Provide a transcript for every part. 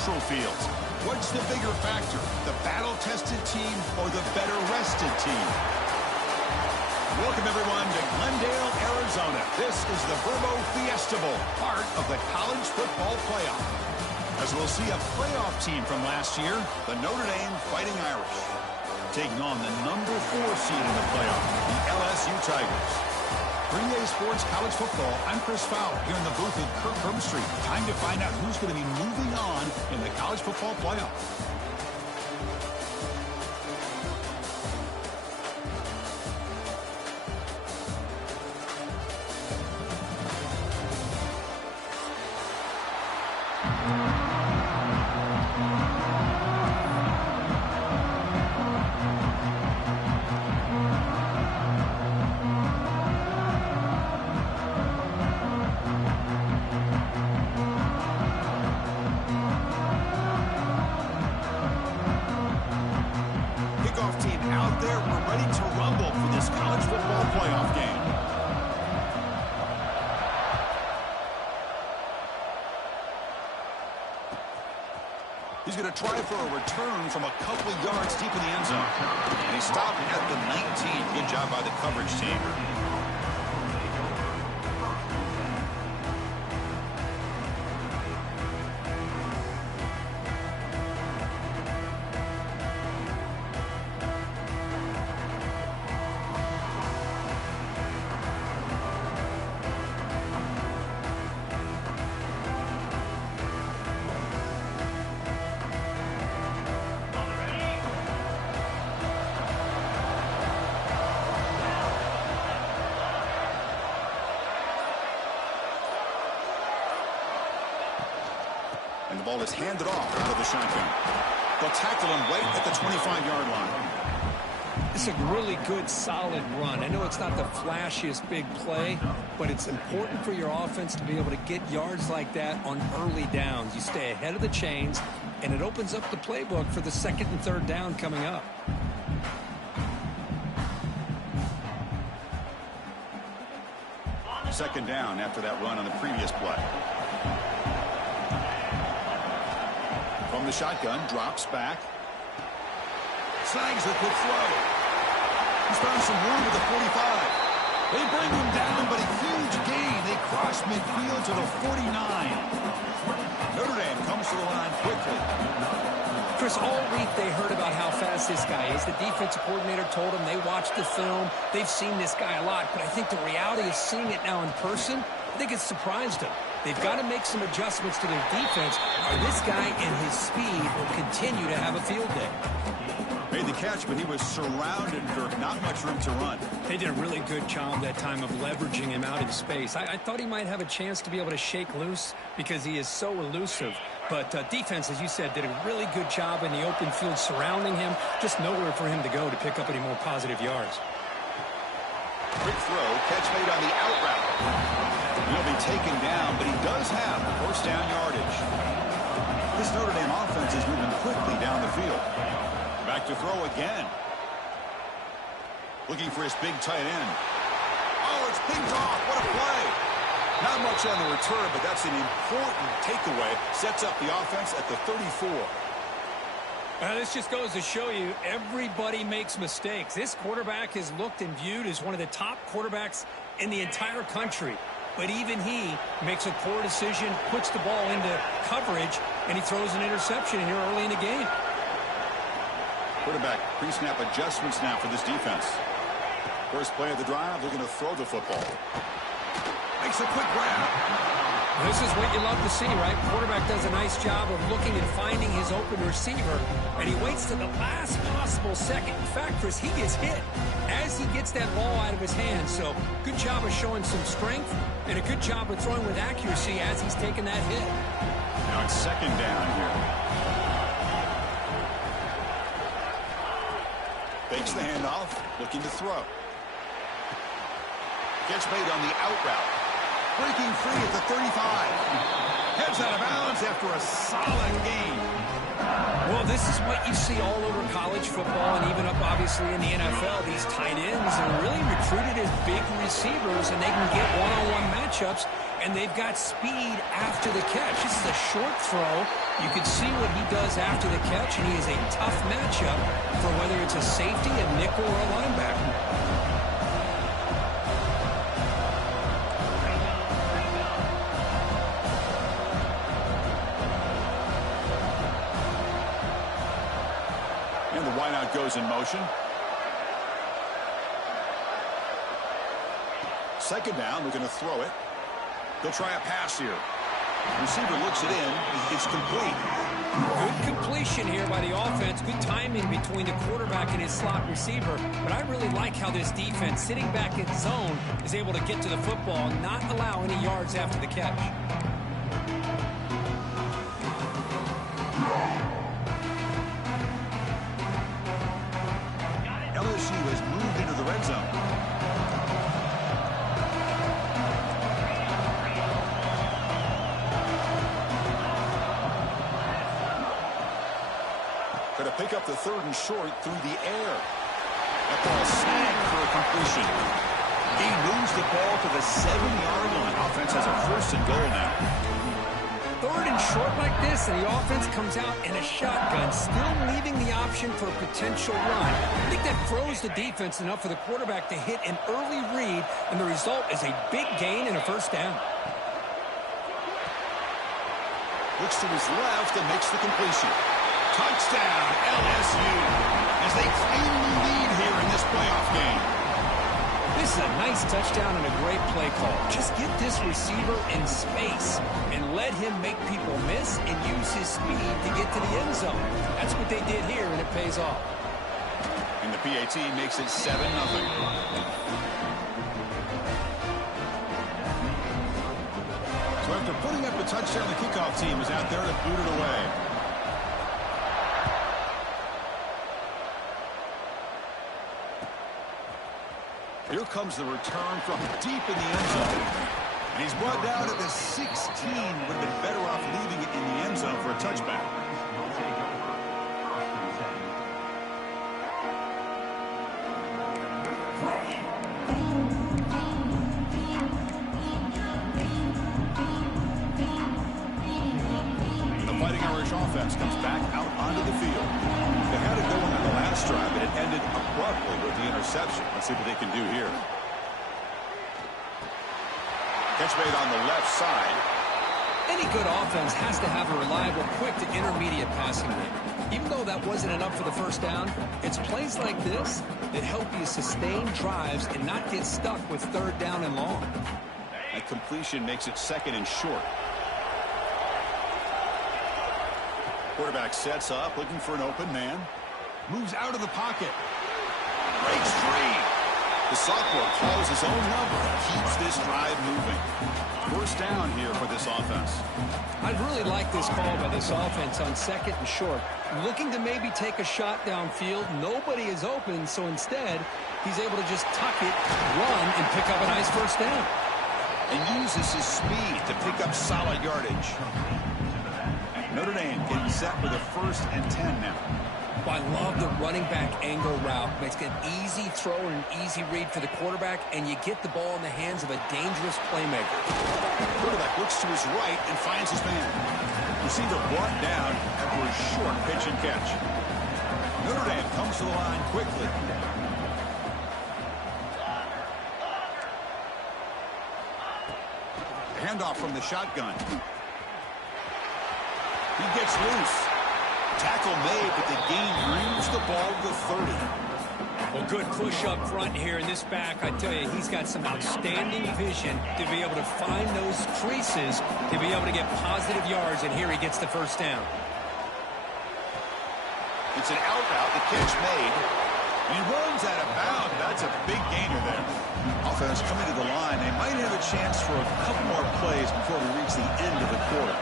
neutral fields. What's the bigger factor, the battle-tested team or the better-rested team? Welcome, everyone, to Glendale, Arizona. This is the Verbo Fiesta Bowl, part of the college football playoff. As we'll see a playoff team from last year, the Notre Dame Fighting Irish, taking on the number 4 seed in the playoff, the LSU Tigers. For EA Sports College Football, I'm Chris Fowler here in the booth with Kirk Herbstreit. Time to find out who's going to be moving on in the college football playoff. He's going to try for a return from a couple of yards deep in the end zone. And he stopped at the 19. Good job by the coverage team. And the ball is handed off out of the shotgun. They'll tackle him right at the 25-yard line. It's a really good, solid run. I know it's not the flashiest big play, but it's important for your offense to be able to get yards like that on early downs. You stay ahead of the chains, and it opens up the playbook for the second and third down coming up. Second down after that run on the previous play. From the shotgun, drops back. Snags the quick throw. He's found some room at the 45. They bring him down, but a huge gain. They cross midfield to the 49. Notre Dame comes to the line quickly. Chris, all week they heard about how fast this guy is. The defensive coordinator told them they watched the film. They've seen this guy a lot, but I think the reality is seeing it now in person, I think it's surprised them. They've got to make some adjustments to their defense, or this guy and his speed will continue to have a field day. Made the catch, but he was surrounded, Kirk. Not much room to run. They did a really good job that time of leveraging him out in space. I thought he might have a chance to be able to shake loose because he is so elusive. But defense, as you said, did a really good job in the open field surrounding him. Just nowhere for him to go to pick up any more positive yards. Quick throw, catch made on the out route. He'll be taken down, but he does have first down yardage. This Notre Dame offense is moving quickly down the field. Back to throw again. Looking for his big tight end. Oh, it's picked off. What a play. Not much on the return, but that's an important takeaway. Sets up the offense at the 34. This just goes to show you everybody makes mistakes. This quarterback is looked and viewed as one of the top quarterbacks in the entire country. But even he makes a poor decision, puts the ball into coverage, and he throws an interception here early in the game. Quarterback pre-snap adjustments now for this defense. First play of the drive, they're going to throw the football. Makes a quick grab. This is what you love to see, right? Quarterback does a nice job of looking and finding his open receiver, and he waits to the last possible second. In fact, Chris, he gets hit as he gets that ball out of his hands. So good job of showing some strength and a good job of throwing with accuracy as he's taking that hit. Now it's second down here. Fakes the handoff, looking to throw. Catch made on the out route. Breaking free at the 35. Heads out of bounds after a solid gain. Well, this is what you see all over college football and even up, obviously, in the NFL. These tight ends are really recruited as big receivers, and they can get one-on-one matchups And they've got speed after the catch. This is a short throw. You can see what he does after the catch, and he is a tough matchup for whether it's a safety, a nickel, or a linebacker. And the wideout goes in motion. Second down, they're going to throw it. They'll try a pass here. Receiver looks it in. It's complete. Good completion here by the offense. Good timing between the quarterback and his slot receiver. But I really like how this defense, sitting back in zone, is able to get to the football and not allow any yards after the catch. LSU has moved into the red zone. Going to pick up the third and short through the air. That ball snagged for a completion. He moves the ball to the 7-yard line. Offense has a first and goal now. Third and short like this, and the offense comes out in a shotgun, still leaving the option for a potential run. I think that throws the defense enough for the quarterback to hit an early read, and the result is a big gain and a first down. Looks to his left and makes the completion. Touchdown, LSU, as they claim the lead here in this playoff game. This is a nice touchdown and a great play call. Just get this receiver in space and let him make people miss and use his speed to get to the end zone. That's what they did here, and it pays off. And the PAT makes it 7-0. So after putting up a touchdown, the kickoff team is out there to boot it away. Here comes the return from deep in the end zone. And he's brought down at the 16. Would have been better off leaving it in the end zone for a touchback. The Fighting Irish offense comes back out onto the field. They had it going on the last drive, but it ended abruptly with the interception. Let's see what they can do here. Catch made on the left side. Any good offense has to have a reliable, quick to intermediate passing game. Even though that wasn't enough for the first down, it's plays like this that help you sustain drives and not get stuck with third down and long. That completion makes it second and short. Quarterback sets up, looking for an open man. Moves out of the pocket. Breaks free. The sophomore calls his own number and keeps this drive moving. First down here for this offense. I really like this call by this offense on second and short. Looking to maybe take a shot downfield. Nobody is open, so instead, he's able to just tuck it, run, and pick up a nice first down. And uses his speed to pick up solid yardage. Notre Dame getting set for the 1st and 10 now. I love the running back angle route. Makes it an easy throw and an easy read for the quarterback, and you get the ball in the hands of a dangerous playmaker. Quarterback looks to his right and finds his man. Receiver brought down after a short pitch and catch. Notre Dame comes to the line quickly. Handoff from the shotgun. He gets loose. Tackle made, but the gain moves the ball to the 30. Well, good push up front here in this back. I tell you, he's got some outstanding vision to be able to find those creases, to be able to get positive yards, and here he gets the first down. It's an out route, the catch made. He runs out of bounds. That's a big gainer there. Offense coming to the line. They might have a chance for a couple more plays before we reach the end of the quarter.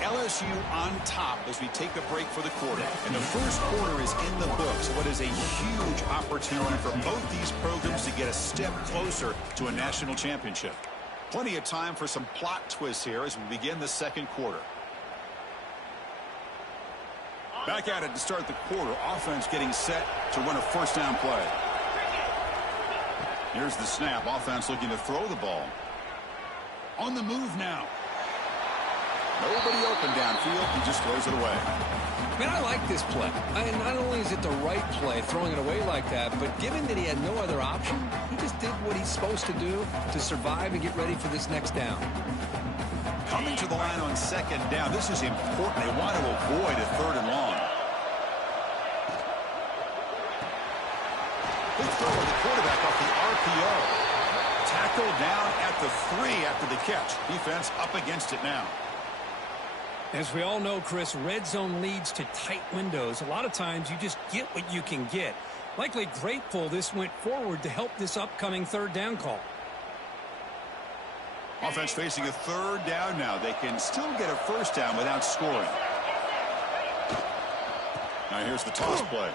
LSU on top as we take a break for the quarter. And the first quarter is in the books. What is a huge opportunity for both these programs to get a step closer to a national championship. Plenty of time for some plot twists here as we begin the second quarter. Back at it to start the quarter. Offense getting set to run a first down play. Here's the snap. Offense looking to throw the ball. On the move now. Nobody open downfield. He just throws it away. Man, I like this play. Not only is it the right play, throwing it away like that, but given that he had no other option, he just did what he's supposed to do to survive and get ready for this next down. Coming to the line on second down. This is important. They want to avoid a third and long. Good throw of the quarterback off the RPO. Tackle down at the 3 after the catch. Defense up against it now. As we all know, Chris, red zone leads to tight windows. A lot of times you just get what you can get. Likely grateful this went forward to help this upcoming third down call. Offense facing a third down now. They can still get a first down without scoring. Now here's the toss play.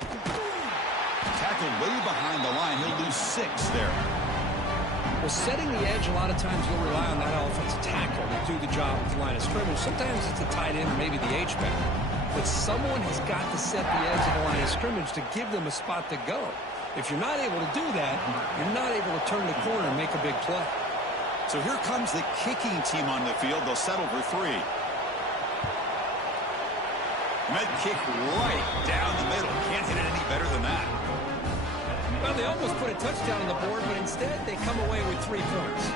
Tackled way behind the line. He'll lose 6 there. Well, setting the edge, a lot of times you'll rely on that offensive tackle to do the job at the line of scrimmage. Sometimes it's a tight end or maybe the H-back. But someone has got to set the edge of the line of scrimmage to give them a spot to go. If you're not able to do that, you're not able to turn the corner and make a big play. So here comes the kicking team on the field. They'll settle for 3. And that kick right down the middle. Can't hit it any better than that. Well, they almost put a touchdown on the board, but instead they come away with 3 points.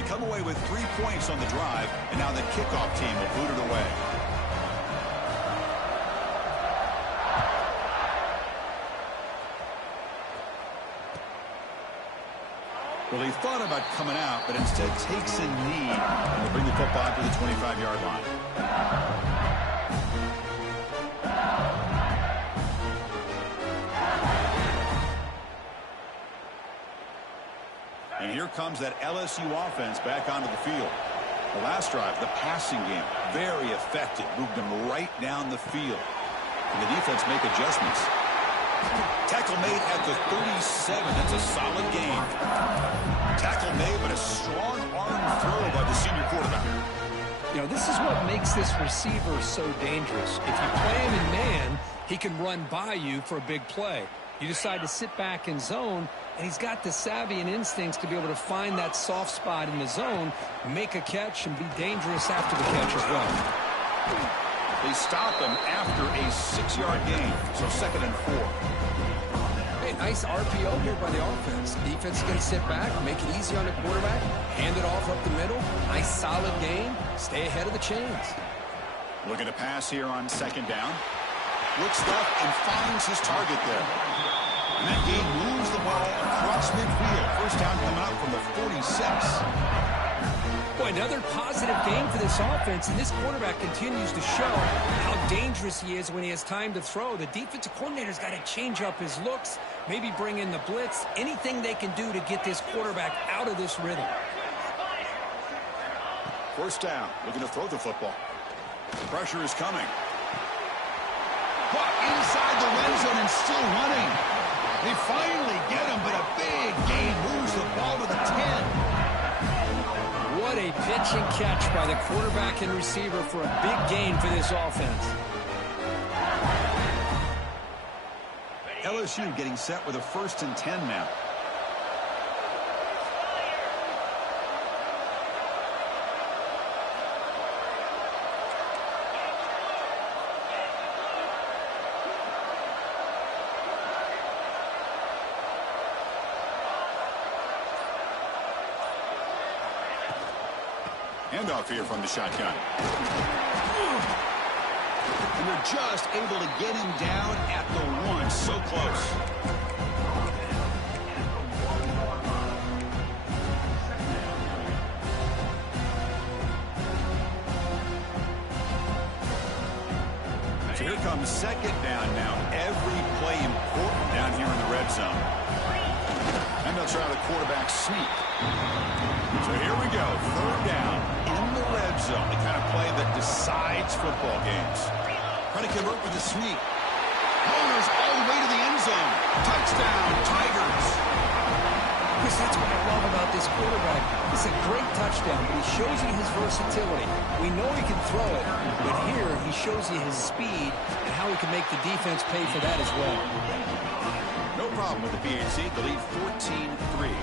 They come away with 3 points on the drive, and now the kickoff team will boot it away. Well, he thought about coming out, but instead takes a knee to bring the football to the 25-yard line. And here comes that LSU offense back onto the field. The last drive, the passing game, very effective. Moved them right down the field. And the defense make adjustments. Tackle made at the 37. That's a solid gain. Tackle made, but a strong arm throw by the senior quarterback. You know, this is what makes this receiver so dangerous. If you play him in man, he can run by you for a big play. You decide to sit back in zone, and he's got the savvy and instincts to be able to find that soft spot in the zone, make a catch, and be dangerous after the catch as well. They stop him after a 6-yard gain, so 2nd and 4. Hey, nice RPO here by the offense. Defense is going to sit back, make it easy on the quarterback, hand it off up the middle. Nice solid game. Stay ahead of the chains. Looking to pass here on 2nd down. Looks left and finds his target there. And that game moves the ball across midfield. First down coming up from the 46. Boy, another positive game for this offense, and this quarterback continues to show how dangerous he is when he has time to throw. The defensive coordinator's got to change up his looks, maybe bring in the blitz, anything they can do to get this quarterback out of this rhythm. First down, looking to throw the football. Pressure is coming. Caught inside the red zone and still running. They finally get him, but a big gain moves the ball to the 10. What a pitch and catch by the quarterback and receiver for a big gain for this offense. LSU getting set with a 1st and 10 now. Handoff here from the shotgun. And they're just able to get him down at the 1. So close. So here comes 2nd down now. Every play important down here in the red zone. And they'll try the quarterback sneak. So here we go. 3rd down in the red zone. The kind of play that decides football games. Trying to convert with a sneak. Motors all the way to the end zone. Touchdown, Tigers. Chris, that's what I love about this quarterback. It's a great touchdown, but he shows you his versatility. We know he can throw it, but here he shows you his speed and how he can make the defense pay for that as well. No problem with the PAT. The lead 14-3.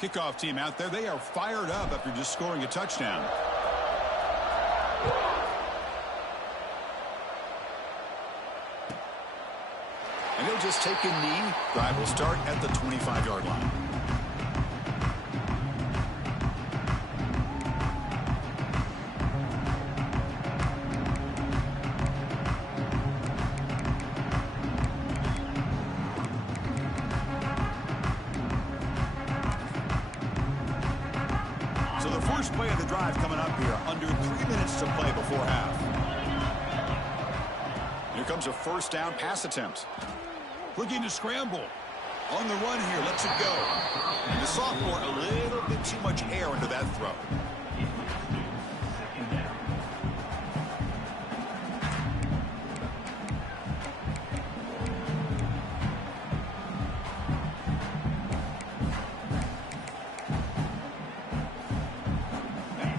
Kickoff team out there. They are fired up after just scoring a touchdown. And he'll just take a knee. Drive will start at the 25-yard line. First play of the drive coming up here. Under 3 minutes to play before half. Here comes a first down pass attempt. Looking to scramble. On the run here. Lets it go. And the sophomore, a little bit too much air into that throw.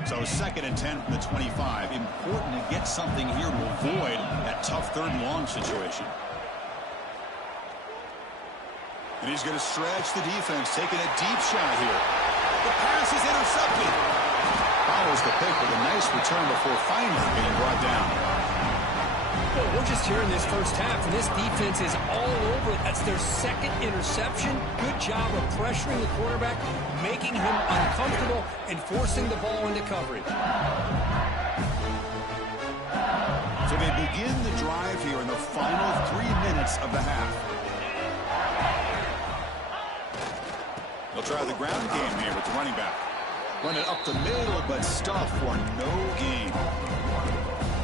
So 2nd and 10 from the 25. Important to get something here to avoid that tough 3rd and long situation. And he's going to stretch the defense, taking a deep shot here. The pass is intercepted. Follows the pick with a nice return before finally being brought down. Well, we're just here in this first half, and this defense is all over it. That's their 2nd interception. Good job of pressuring the quarterback, making him uncomfortable, and forcing the ball into coverage. So they begin the drive here in the final 3 minutes of the half. They'll try the ground game here with the running back. Run it up the middle, but stuff for no gain.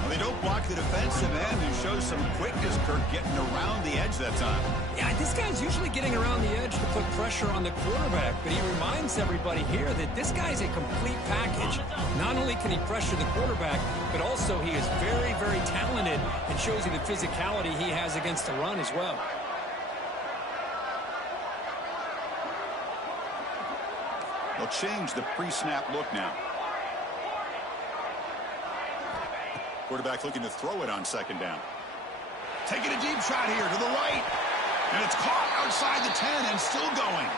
They don't block the defensive end, who shows some quickness, Kirk, getting around the edge that time. Yeah, this guy's usually getting around the edge to put pressure on the quarterback, but he reminds everybody here that this guy's a complete package. Not only can he pressure the quarterback, but also he is very, very talented and shows you the physicality he has against the run as well. They'll change the pre-snap look now. Quarterback looking to throw it on 2nd down. Taking a deep shot here to the right. And it's caught outside the 10 and still going.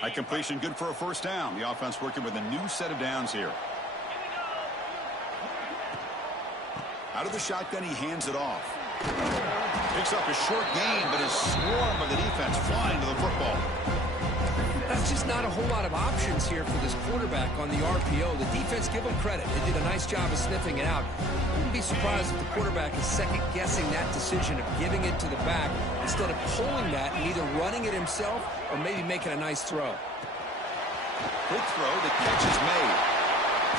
High completion, good for a first down. The offense working with a new set of downs here. Out of the shotgun, he hands it off. Picks up a short gain, but is swarmed by the defense flying to the football. That's just not a whole lot of options here for this quarterback on the RPO. The defense, give them credit. They did a nice job of sniffing it out. I wouldn't be surprised if the quarterback is second-guessing that decision of giving it to the back instead of pulling that and either running it himself or maybe making a nice throw. Quick throw, the catch is made.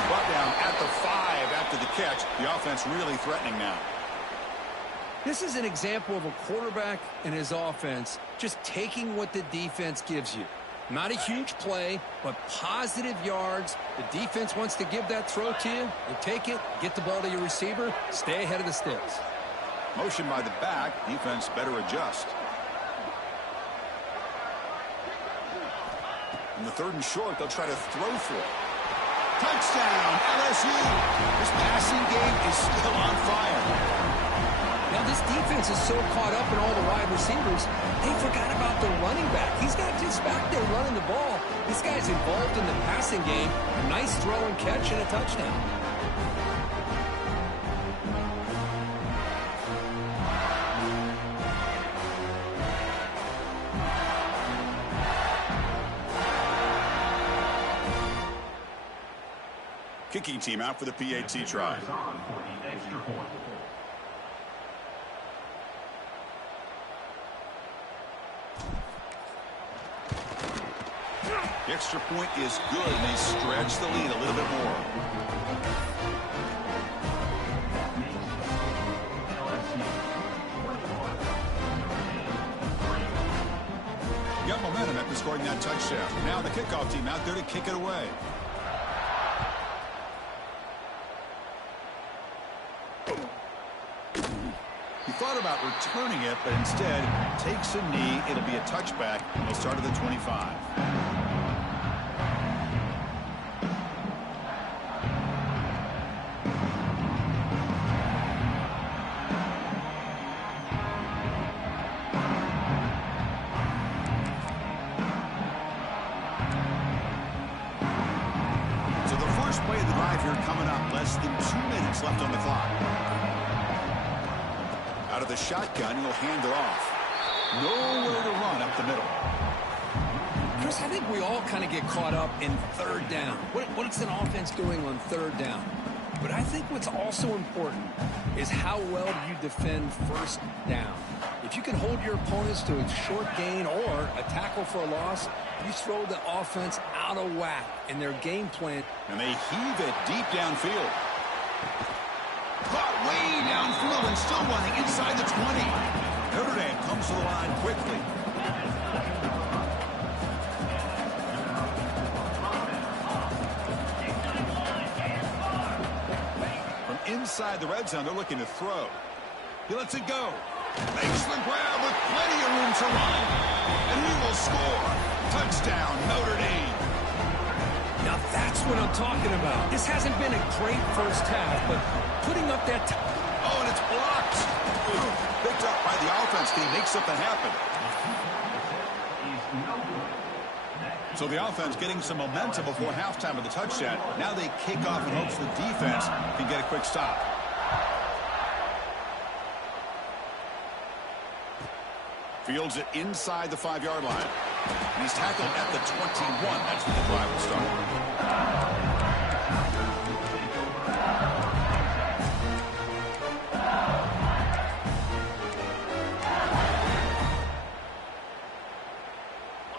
Brought down at the 5 after the catch. The offense really threatening now. This is an example of a quarterback and his offense just taking what the defense gives you. Not a huge play, but positive yards. The defense wants to give that throw to you. You take it, get the ball to your receiver, stay ahead of the sticks. Motion by the back. Defense better adjust. In the 3rd and short, they'll try to throw for it. Touchdown, LSU. This passing game is still on fire. Now, this defense is so caught up in all the wide receivers, they forgot about the running back. He's not just back there running the ball. This guy's involved in the passing game. A nice throw and catch and a touchdown. Kicking team out for the PAT try. The extra point is good, and they stretch the lead a little bit more. Got momentum after scoring that touchdown. Now the kickoff team out there to kick it away. He thought about returning it, but instead takes a knee. It'll be a touchback, and he'll start at the 25. Play of the drive here coming up. Less than 2 minutes left on the clock. Out of the shotgun, he'll hand it off. Nowhere to run up the middle. Chris, I think we all kind of get caught up in third down. What's an offense doing on third down? But I think what's also important is how well do you defend first down. If you can hold your opponents to a short gain or a tackle for a loss, you throw the offense out of whack in their game plan. And they heave it deep downfield. Caught way downfield and still running inside the 20. Notre Dame comes to the line quickly. From inside the red zone, they're looking to throw. He lets it go. Makes the grab with plenty of room to run. And he will score. Touchdown, Notre Dame. Now that's what I'm talking about. This hasn't been a great first half, but putting up that... Oh, and it's blocked. Picked up by the offense team. Makes something happen. So the offense getting some momentum before halftime of the touchdown. Now they kick off in hopes the defense can get a quick stop. Fields it inside the 5-yard line. And he's tackled at the 21. That's where the drive will start.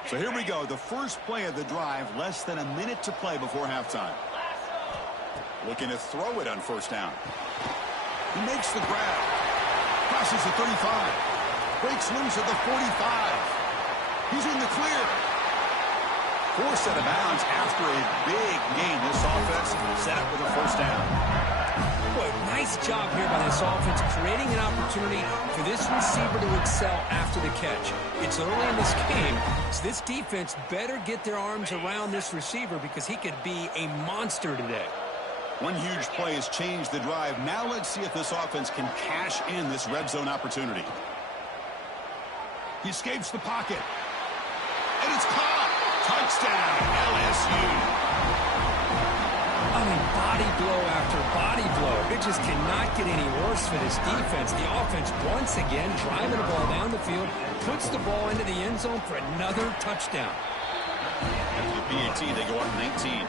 So here we go. The first play of the drive. Less than a minute to play before halftime. Looking to throw it on first down. He makes the grab. Crosses the 35. Breaks loose at the 45. He's in the clear. Forced out of bounds after a big gain. This offense set up with a first down. Boy, nice job here by this offense, creating an opportunity for this receiver to excel after the catch. It's early in this game, so this defense better get their arms around this receiver because he could be a monster today. One huge play has changed the drive. Now let's see if this offense can cash in this red zone opportunity. He escapes the pocket. And it's caught. Touchdown, LSU. I mean, body blow after body blow. It just cannot get any worse for this defense. The offense, once again, driving the ball down the field, puts the ball into the end zone for another touchdown. After the PAT, they go up 19.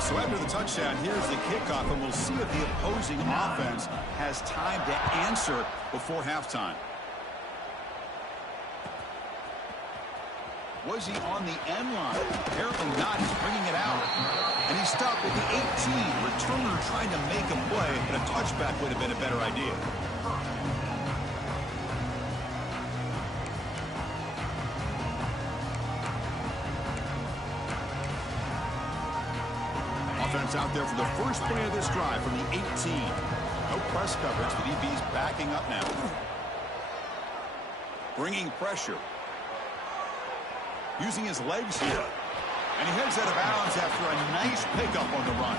So after the touchdown, here's the kickoff, and we'll see if the opposing offense has time to answer before halftime. Was he on the end line? Apparently not. He's bringing it out. And he's stopped at the 18. Returner trying to make a play, but a touchback would have been a better idea. Offense out there for the first play of this drive from the 18. No press coverage. The DB's backing up now. Bringing pressure. Using his legs here. And he heads out of bounds after a nice pickup on the run.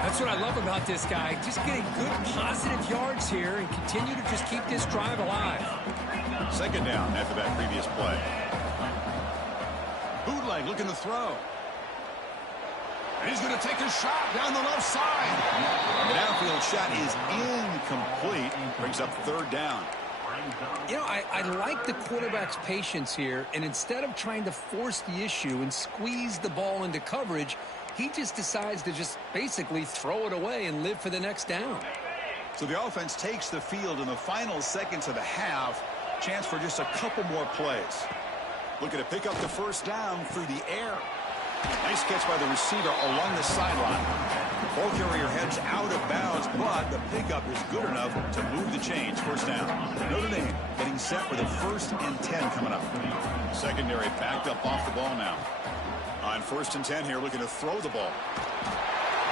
That's what I love about this guy. Just getting good positive yards here and continue to just keep this drive alive. Second down after that previous play. Bootleg looking to throw. And he's going to take a shot down the left side. The downfield shot is incomplete. Brings up third down. You know, I like the quarterback's patience here, and instead of trying to force the issue and squeeze the ball into coverage, he just decides to just basically throw it away and live for the next down. So the offense takes the field in the final seconds of the half. Chance for just a couple more plays. Looking to pick up the first down through the air. Nice catch by the receiver along the sideline. Ball carrier heads out of bounds, but the pickup is good enough to move the chains. First down. Notre Dame getting set for the 1st and 10 coming up. Secondary backed up off the ball now. On 1st and 10 here, looking to throw the ball.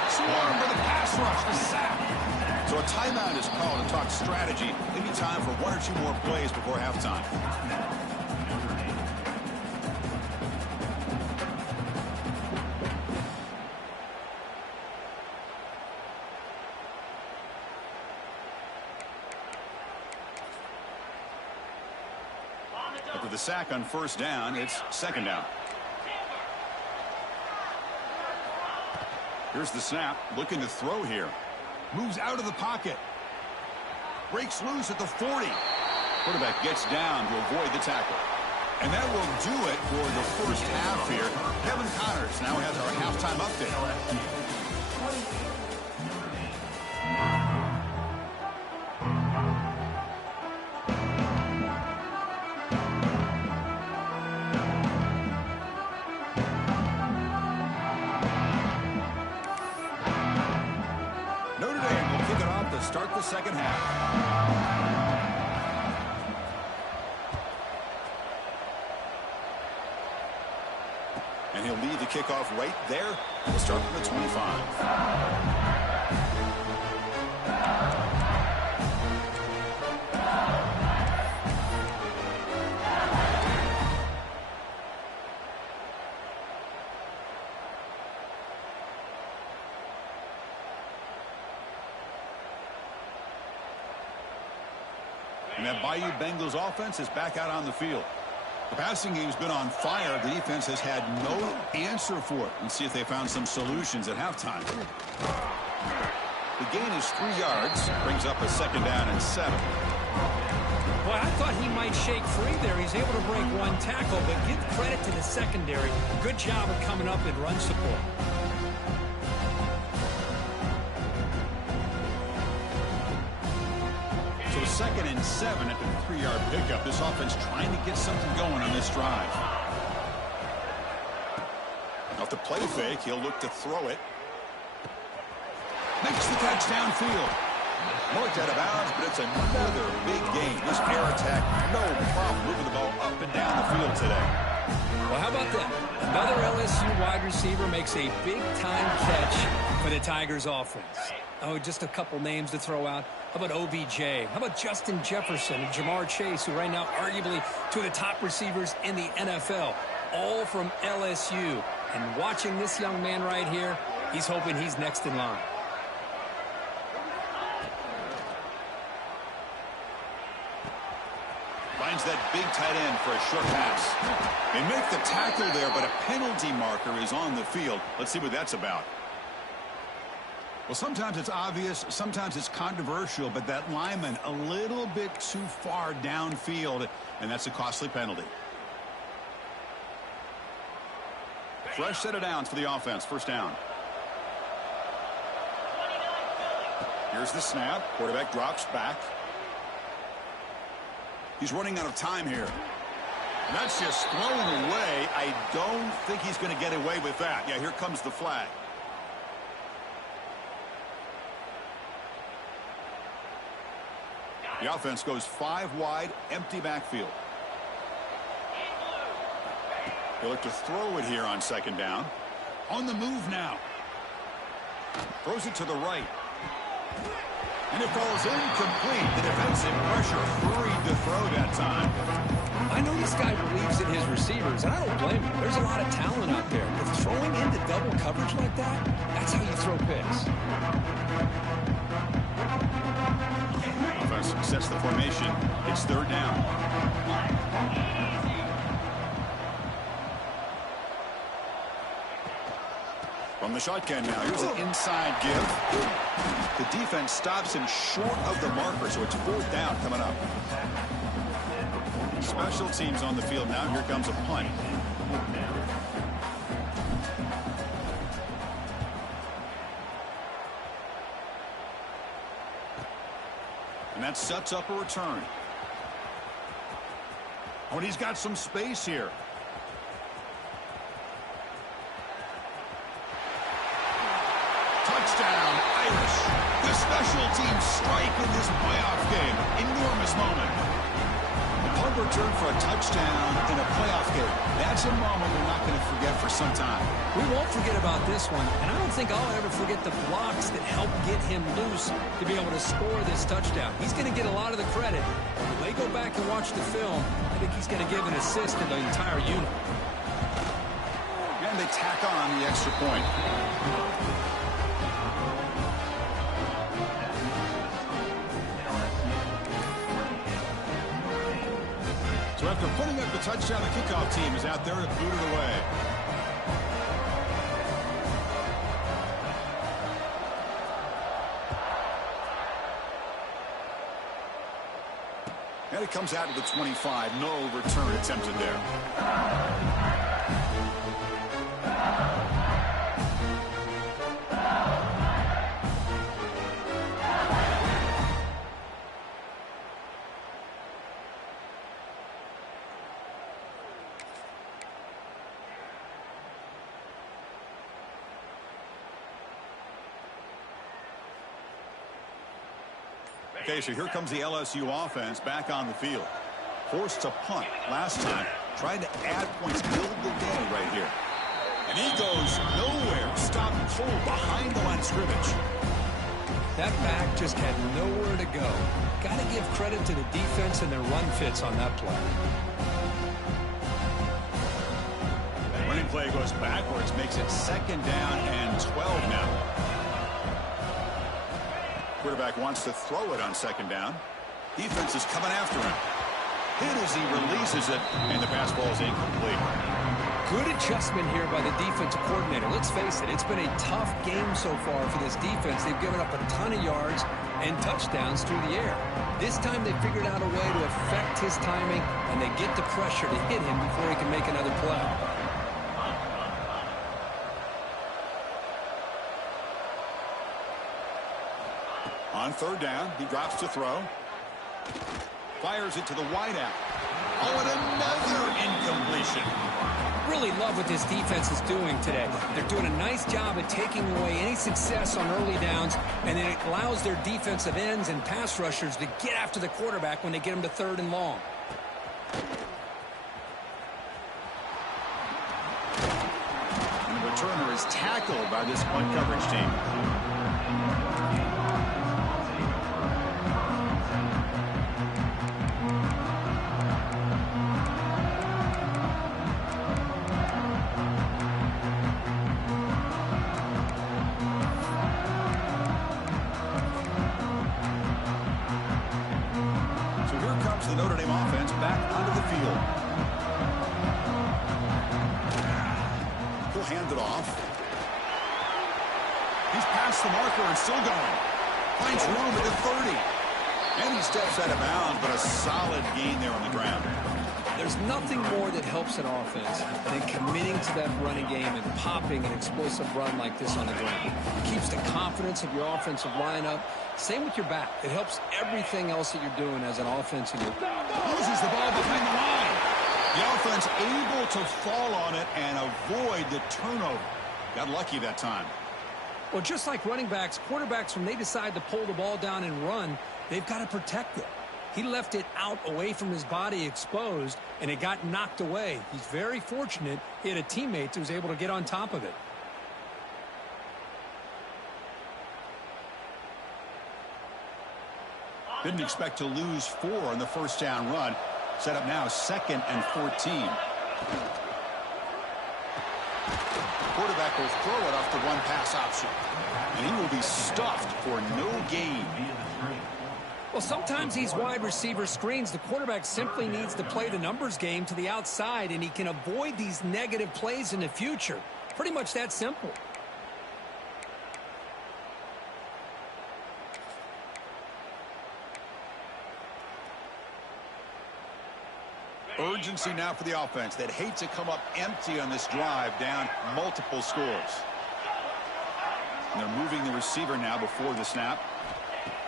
Swarm for the pass rush, the sack. So a timeout is called to talk strategy. Maybe time for 1 or 2 more plays before halftime. After the sack on 1st down, it's 2nd down. Here's the snap, looking to throw here. Moves out of the pocket. Breaks loose at the 40. Quarterback gets down to avoid the tackle. And that will do it for the first half here. Kevin Connors now has our halftime update. Start the second half. And he'll lead the kickoff right there. We'll start from the 25. And that Bayou Bengals offense is back out on the field. The passing game's been on fire. The defense has had no answer for it. Let's see if they found some solutions at halftime. The gain is 3 yards. Brings up a 2nd down and 7. Well, I thought he might shake free there. He's able to break 1 tackle, but give credit to the secondary. Good job of coming up in run support. So 2nd and 7 after the 3-yard pickup. This offense trying to get something going on this drive. Off the play fake, he'll look to throw it. Makes the catch downfield. Marked out of bounds, but it's another big gain. This air attack, no problem moving the ball up and down the field today. Well, how about that? Another LSU wide receiver makes a big-time catch for the Tigers offense. Oh, just a couple names to throw out. How about OBJ? How about Justin Jefferson and Jamar Chase, who right now arguably 2 of the top receivers in the NFL, all from LSU. And watching this young man right here, he's hoping he's next in line. Finds that big tight end for a short pass. They make the tackle there, but a penalty marker is on the field. Let's see what that's about. Well, sometimes it's obvious, sometimes it's controversial, but that lineman a little bit too far downfield, and that's a costly penalty. Fresh set of downs for the offense. 1st down. Here's the snap. Quarterback drops back. He's running out of time here. And that's just thrown away. I don't think he's going to get away with that. Yeah, here comes the flag. The offense goes 5 wide, empty backfield. He'll look to throw it here on 2nd down. On the move now. Throws it to the right. And it falls incomplete. The defensive pressure hurried to throw that time. I know this guy believes in his receivers, and I don't blame him. There's a lot of talent out there. But throwing into double coverage like that, that's how you throw picks. Offense sets the formation. It's 3rd down. From the shotgun now. Here's an inside give. The defense stops him short of the marker, so it's 4th down coming up. Special teams on the field now. Here comes a punt. And that sets up a return. Oh, and he's got some space here. Touchdown, Irish. The special teams strike in this playoff game. Enormous moment. Punt return for a touchdown in a playoff game. That's a moment we're not going to forget for some time. We won't forget about this one, and I don't think I'll ever forget the blocks that helped get him loose to be able to score this touchdown. He's going to get a lot of the credit. When they go back and watch the film, I think he's going to give an assist to the entire unit. And they tack on the extra point. So after putting up the touchdown, the kickoff team is out there to boot it away. And it comes out to the 25. No return attempted there. Okay, so here comes the LSU offense back on the field. Forced to punt last time. Trying to add points, build the game right here. And he goes nowhere. Stop full behind the line of scrimmage. That back just had nowhere to go. Got to give credit to the defense and their run fits on that play. The running play goes backwards, makes it 2nd down and 12 now. Quarterback wants to throw it on 2nd down. Defense is coming after him. Hit as he releases it, and the pass ball is incomplete. Good adjustment here by the defensive coordinator. Let's face it, it's been a tough game so far for this defense. They've given up a ton of yards and touchdowns through the air. This time they figured out a way to affect his timing, and they get the pressure to hit him before he can make another play. On 3rd down, he drops to throw. Fires it to the wideout. Oh, and another incompletion. Really love what this defense is doing today. They're doing a nice job at taking away any success on early downs, and then it allows their defensive ends and pass rushers to get after the quarterback when they get him to 3rd and long. And the returner is tackled by this punt coverage team. The Notre Dame offense back onto the field. He'll hand it off. He's past the marker and still going. Finds room at the 30. And he steps out of bounds, but a solid gain there on the ground. There's nothing more that helps an offense than committing to that running game and popping an explosive run like this on the ground. It keeps the confidence of your offensive lineup. Same with your back. It helps everything else that you're doing as an offense. Loses the ball behind the line. The offense able to fall on it and avoid the turnover. Got lucky that time. Well, just like running backs, quarterbacks, when they decide to pull the ball down and run, they've got to protect it. He left it out away from his body exposed, and it got knocked away. He's very fortunate he had a teammate who was able to get on top of it. Didn't expect to lose 4 on the 1st down run. Set up now 2nd and 14. Quarterback will throw it off the one pass option. And he will be stuffed for no gain. Well, sometimes these wide receiver screens, the quarterback simply needs to play the numbers game to the outside, and he can avoid these negative plays in the future. Pretty much that simple. urgency now for the offense. They'd hate to come up empty on this drive, down multiple scores. And they're moving the receiver now before the snap.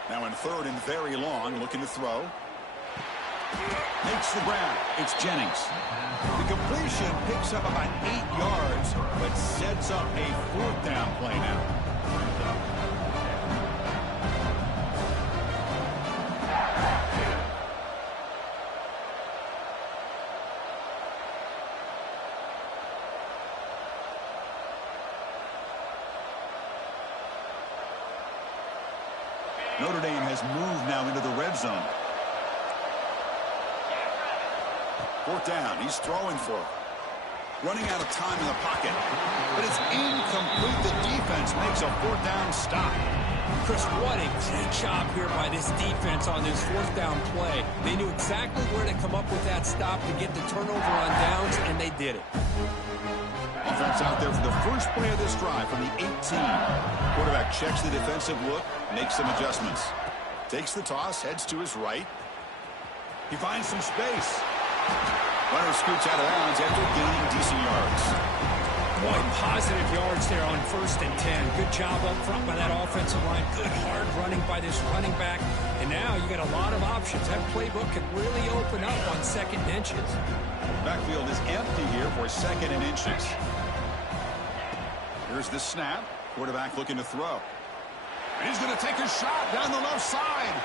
Now in third and very long, looking to throw. Makes the grab. It's Jennings. The completion picks up about 8 yards, but sets up a 4th down play now. Notre Dame has moved now into the red zone. 4th down. He's throwing for it. Running out of time in the pocket. But it's incomplete. The defense makes a 4th down stop. Chris, what a great job here by this defense on this 4th down play. They knew exactly where to come up with that stop to get the turnover on downs, and they did it. Offense out there for the first play of this drive from the 18. Quarterback checks the defensive look, makes some adjustments. Takes the toss, heads to his right. He finds some space. Runner scoots out of bounds after gaining decent yards. Boy, positive yards there on 1st and 10. Good job up front by that offensive line. Good hard running by this running back. And now you got a lot of options. That playbook can really open up on 2nd and inches. Backfield is empty here for 2nd and inches. Here's the snap. Quarterback looking to throw. And he's going to take a shot down the left side.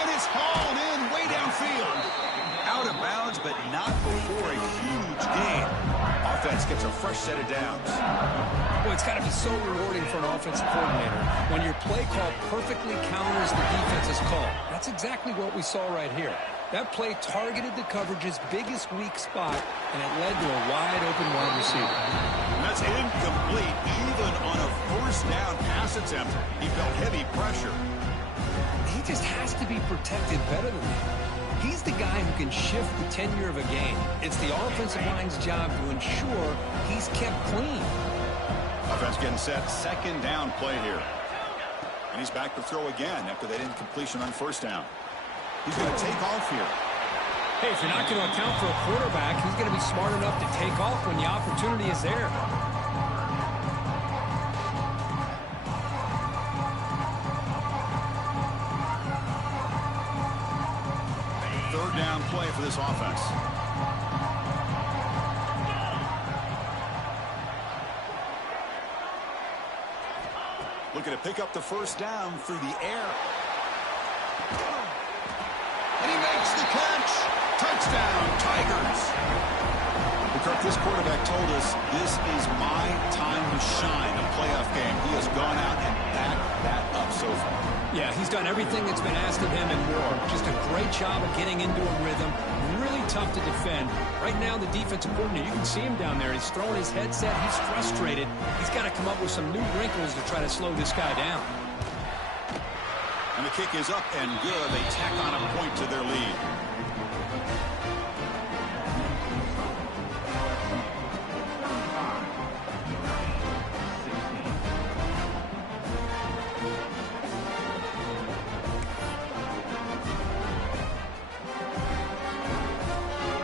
And it's hauled in way downfield. Out of bounds, but not before a huge gain. Offense gets a fresh set of downs. Boy, it's got to be so rewarding for an offensive coordinator when your play call perfectly counters the defense's call. That's exactly what we saw right here. That play targeted the coverage's biggest weak spot, and it led to a wide-open wide receiver. And that's incomplete. Even on a 1st down pass attempt, he felt heavy pressure. He just has to be protected better than that. He's the guy who can shift the tenure of a game. It's the offensive line's job to ensure he's kept clean. Offense getting set. 2nd down play here. And he's back to throw again after that incompletion on 1st down. He's going to take off here. Hey, if you're not going to account for a quarterback, he's going to be smart enough to take off when the opportunity is there. 3rd down play for this offense. Looking to pick up the 1st down through the air. And he makes the catch. Touchdown, Tigers. Kirk, this quarterback told us this is my time to shine, a playoff game. He has gone out and backed that up so far. Yeah, he's done everything that's been asked of him and more. Just a great job of getting into a rhythm. Really tough to defend. Right now, the defensive coordinator, you can see him down there. He's throwing his headset. He's frustrated. He's got to come up with some new wrinkles to try to slow this guy down. And the kick is up and good. They tack on a point to their lead.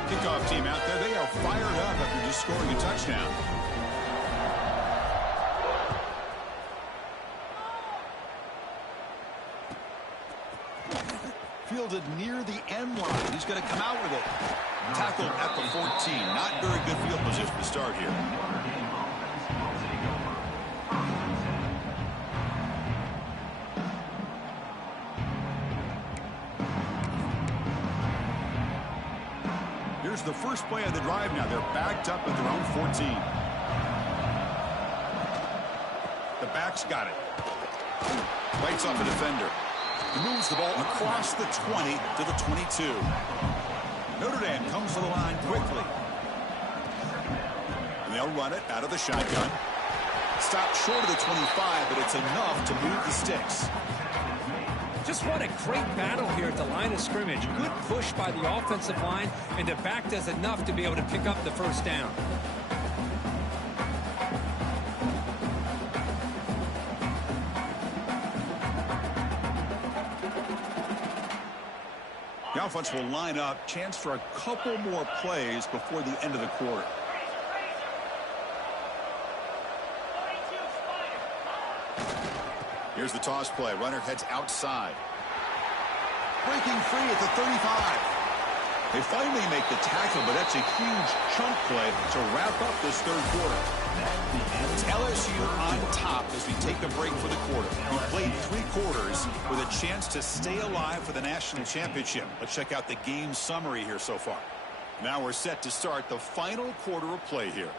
Kickoff team out there. They are fired up after just scoring a touchdown. Fielded near the end line. He's going to come out with it. Tackled at the 14. Not very good field position to start here. Here's the first play of the drive now. They're backed up at their own 14. The back's got it. Bites off a defender. Moves the ball across the 20 to the 22. Notre Dame comes to the line quickly. And they'll run it out of the shotgun. Stopped short of the 25, but it's enough to move the sticks. Just what a great battle here at the line of scrimmage. Good push by the offensive line, and the back does enough to be able to pick up the 1st down. The The offense will line up. Chance for a couple more plays before the end of the quarter. Here's the toss play. Runner heads outside. Breaking free at the 35. They finally make the tackle, but that's a huge chunk play to wrap up this third quarter. It's LSU on top as we take a break for the quarter. We played 3 quarters with a chance to stay alive for the national championship. Let's check out the game summary here so far. Now we're set to start the final quarter of play here.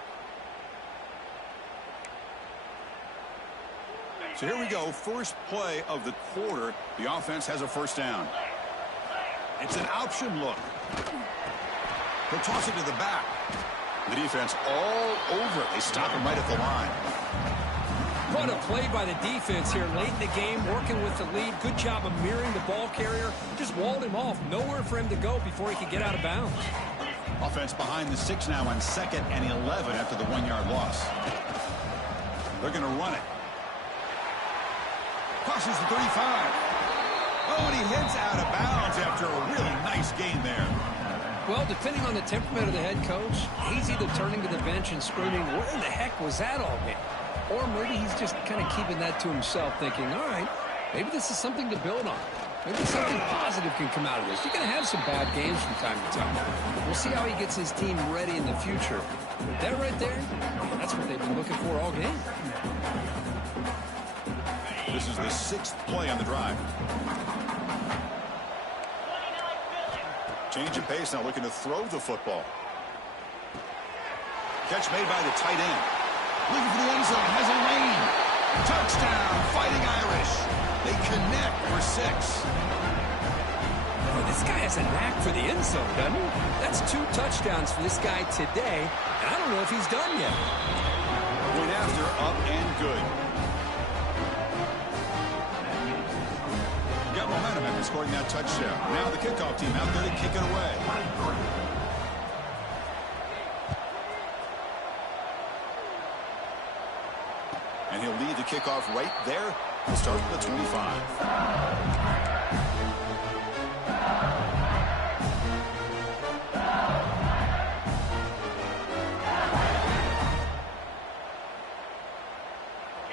So here we go. First play of the quarter. The offense has a first down. It's an option look. He'll toss it to the back. The defense all over it. They stop him right at the line. What a play by the defense here late in the game, working with the lead. Good job of mirroring the ball carrier. Just walled him off. Nowhere for him to go before he could get out of bounds. Offense behind the 6 now on 2nd and 11 after the 1-yard loss. They're going to run it. Crosses the 35. Oh, and he heads out of bounds after a really nice gain there. Well, depending on the temperament of the head coach, he's either turning to the bench and screaming, where in the heck was that all game? Or maybe he's just kind of keeping that to himself, thinking, all right, maybe this is something to build on. Maybe something positive can come out of this. You're going to have some bad games from time to time. We'll see how he gets his team ready in the future. But that right there, that's what they've been looking for all game. This is the 6th play on the drive. Change of pace now, looking to throw the football. Catch made by the tight end. Looking for the end zone, has a lane. Touchdown, Fighting Irish. They connect for 6. Oh, this guy has a knack for the end zone, doesn't he? That's 2 touchdowns for this guy today, and I don't know if he's done yet. Point after, up and good. Got momentum after scoring that touchdown. Now the kickoff team out there to kick it away. And he'll lead the kickoff right there. He'll start with the 25.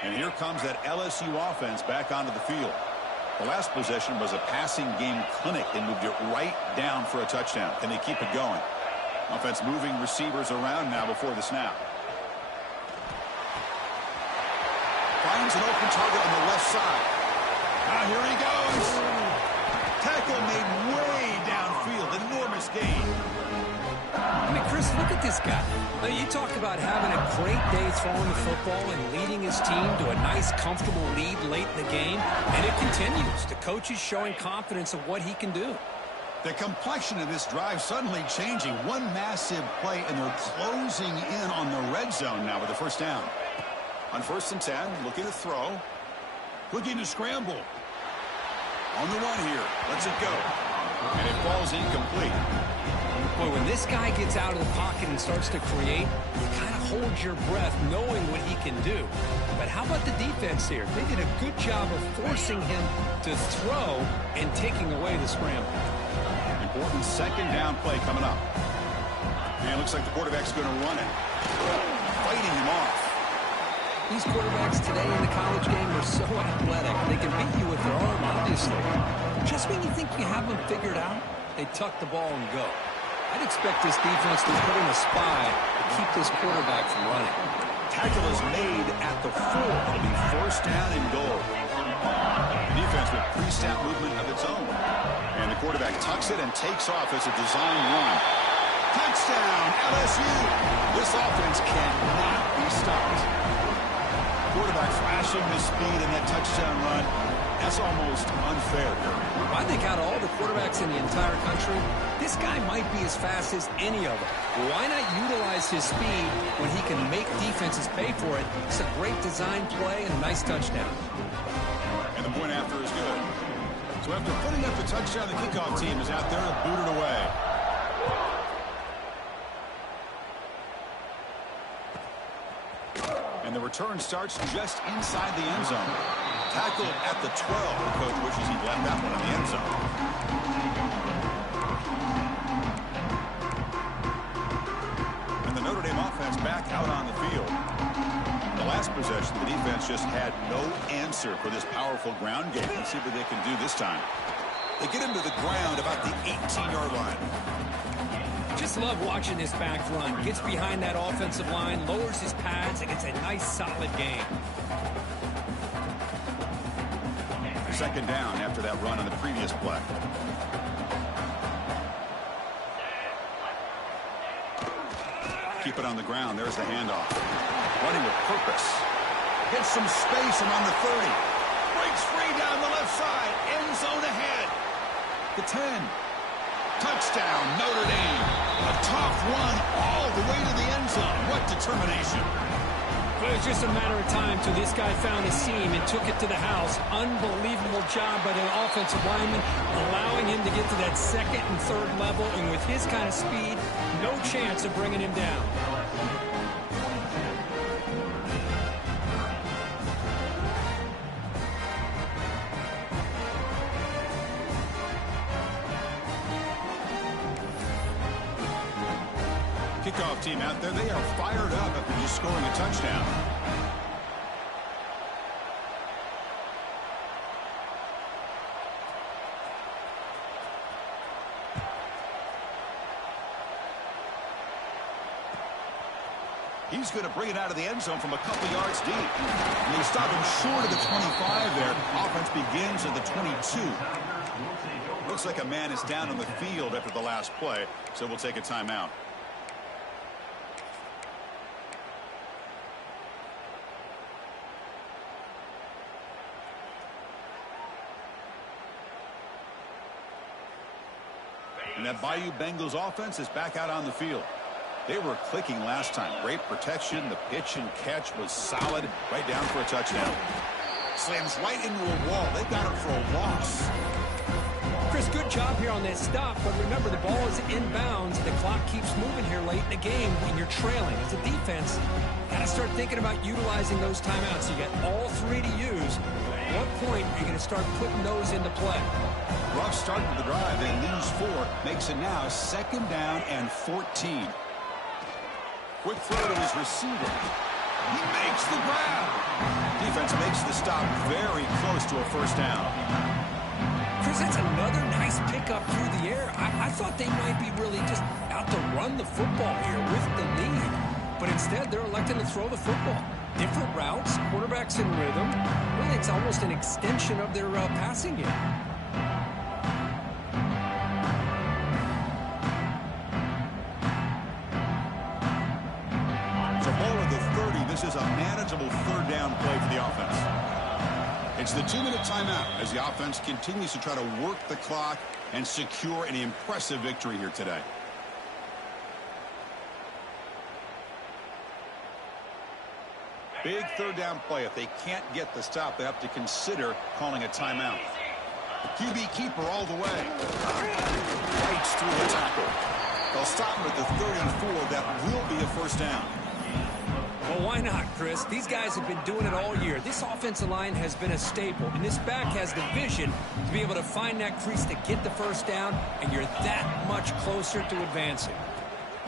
And here comes that LSU offense back onto the field. The last possession was a passing game clinic. They moved it right down for a touchdown. Can they keep it going? Offense moving receivers around now before the snap. Finds an open target on the left side. Now here he goes. Tackle made way downfield. Enormous gain. I mean, Chris, look at this guy. You talk about having a great day throwing the football and leading his team to a nice, comfortable lead late in the game, and it continues. The coach is showing confidence of what he can do. The complexion of this drive suddenly changing. One massive play, and they're closing in on the red zone now with the first down. On 1st and 10, looking to throw. Looking to scramble. On the run here. Lets it go. And it falls incomplete. Boy, when this guy gets out of the pocket and starts to create, you kind of hold your breath knowing what he can do. But how about the defense here? They did a good job of forcing him to throw and taking away the scramble. Important 2nd down play coming up. And it looks like the quarterback's going to run it. Fighting him off. These quarterbacks today in the college game are so athletic. They can beat you with their arm, obviously. Just when you think you have them figured out, they tuck the ball and go. I'd expect this defense to put in a spy to keep this quarterback from running. Tackle is made at the 4. It'll be 1st down and goal. The defense with pre-snap movement of its own. And the quarterback tucks it and takes off as a design run. Touchdown, LSU! This offense cannot be stopped. Quarterback flashing the speed in that touchdown run. That's almost unfair. I think out of all the quarterbacks in the entire country, this guy might be as fast as any of them. Why not utilize his speed when he can make defenses pay for it? It's a great design play and a nice touchdown. And the point after is good. So after putting up the touchdown, the kickoff team is out there to boot it away. And the return starts just inside the end zone. Tackled at the 12. The coach wishes he'd left that one in the end zone. And the Notre Dame offense back out on the field. The last possession, the defense just had no answer for this powerful ground game. Let's see what they can do this time. They get him to the ground about the 18-yard line. Just love watching this back run. Gets behind that offensive line, lowers his pads, and it's a nice, solid game. Second down after that run on the previous play. Keep it on the ground. There's the handoff. Running with purpose. Gets some space and on the 30. Breaks free down the left side. End zone ahead. The 10. Touchdown, Notre Dame. A tough run all the way to the end zone. What determination. Well, it was just a matter of time till this guy found his seam and took it to the house. Unbelievable job by the offensive lineman, allowing him to get to that second and third level. And with his kind of speed, no chance of bringing him down. Kickoff team out there, they are fired up after just scoring a touchdown. He's going to bring it out of the end zone from a couple yards deep. And they stop him short of the 25 there. Offense begins at the 22. Looks like a man is down on the field after the last play, so we'll take a timeout. And that Bayou Bengals offense is back out on the field. They were clicking last time. Great protection. The pitch and catch was solid. Right down for a touchdown. Slams right into a wall. They got it for a loss. Chris, good job here on that stop, but remember the ball is inbounds. The clock keeps moving here late in the game when you're trailing. As a defense, got to start thinking about utilizing those timeouts. You got all three to use. At what point are you going to start putting those into play? Rough start to the drive. They lose 4. Makes it now second down and 14. Quick throw to his receiver. He makes the grab. Defense makes the stop very close to a first down. Chris, that's another nice pickup through the air. I thought they might be really just out to run the football here with the lead. But instead, they're electing to throw the football. Different routes, quarterbacks in rhythm. Really, it's almost an extension of their passing game. This is a manageable third down play for the offense. It's the 2-minute timeout as the offense continues to try to work the clock and secure an impressive victory here today. Big third down play. If they can't get the stop, they have to consider calling a timeout. The QB keeper all the way. Fights through the tackle. They'll stop him at the 34. That will be a first down. Well, why not, Chris? These guys have been doing it all year. This offensive line has been a staple, and this back has the vision to be able to find that crease to get the first down, and you're that much closer to advancing.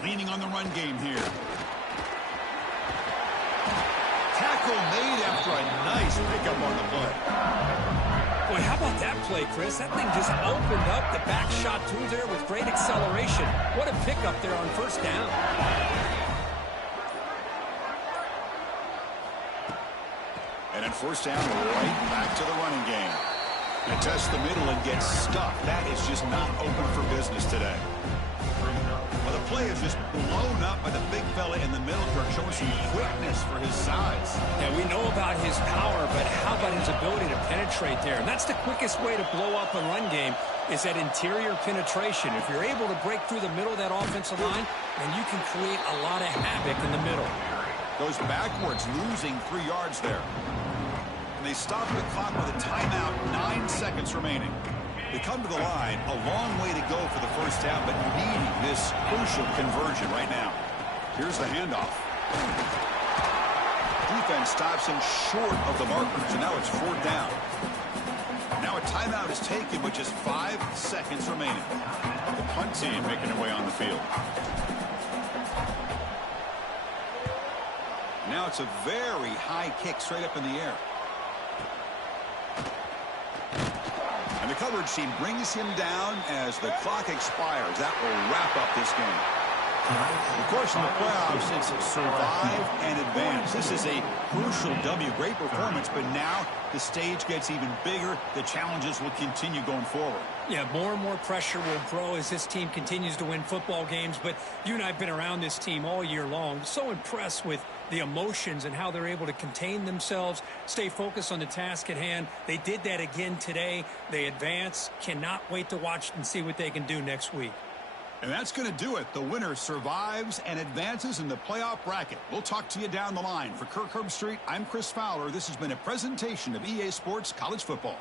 Leaning on the run game here. Tackle made after a nice pickup on the play. Boy, how about that play, Chris? That thing just opened up. The back shot through there with great acceleration. What a pickup there on first down. And at first down, right back to the running game. And test the middle and get stuck. That is just not open for business today. Well, the play is just blown up by the big fella in the middle, showing some quickness for his size. Yeah, we know about his power, but how about his ability to penetrate there? And that's the quickest way to blow up a run game is that interior penetration. If you're able to break through the middle of that offensive line, then you can create a lot of havoc in the middle. Goes backwards, losing 3 yards there. They stop the clock with a timeout, 9 seconds remaining. They come to the line, a long way to go for the first down, but needing this crucial conversion right now. Here's the handoff. Defense stops him short of the markers, and now it's 4th down. Now now a timeout is taken with just 5 seconds remaining. The punt team making their way on the field. Now it's a very high kick straight up in the air. And the coverage team brings him down as the clock expires. That will wrap up this game. Of course, in the playoffs, it's survive and advance. This is a crucial W. Great performance, but now the stage gets even bigger. The challenges will continue going forward. Yeah, more and more pressure will grow as this team continues to win football games. But you and I have been around this team all year long. So impressed with the emotions and how they're able to contain themselves, stay focused on the task at hand. They did that again today. They advance. Cannot wait to watch and see what they can do next week. And that's going to do it. The winner survives and advances in the playoff bracket. We'll talk to you down the line. For Kirk Herbstreit, I'm Chris Fowler. This has been a presentation of EA Sports College Football.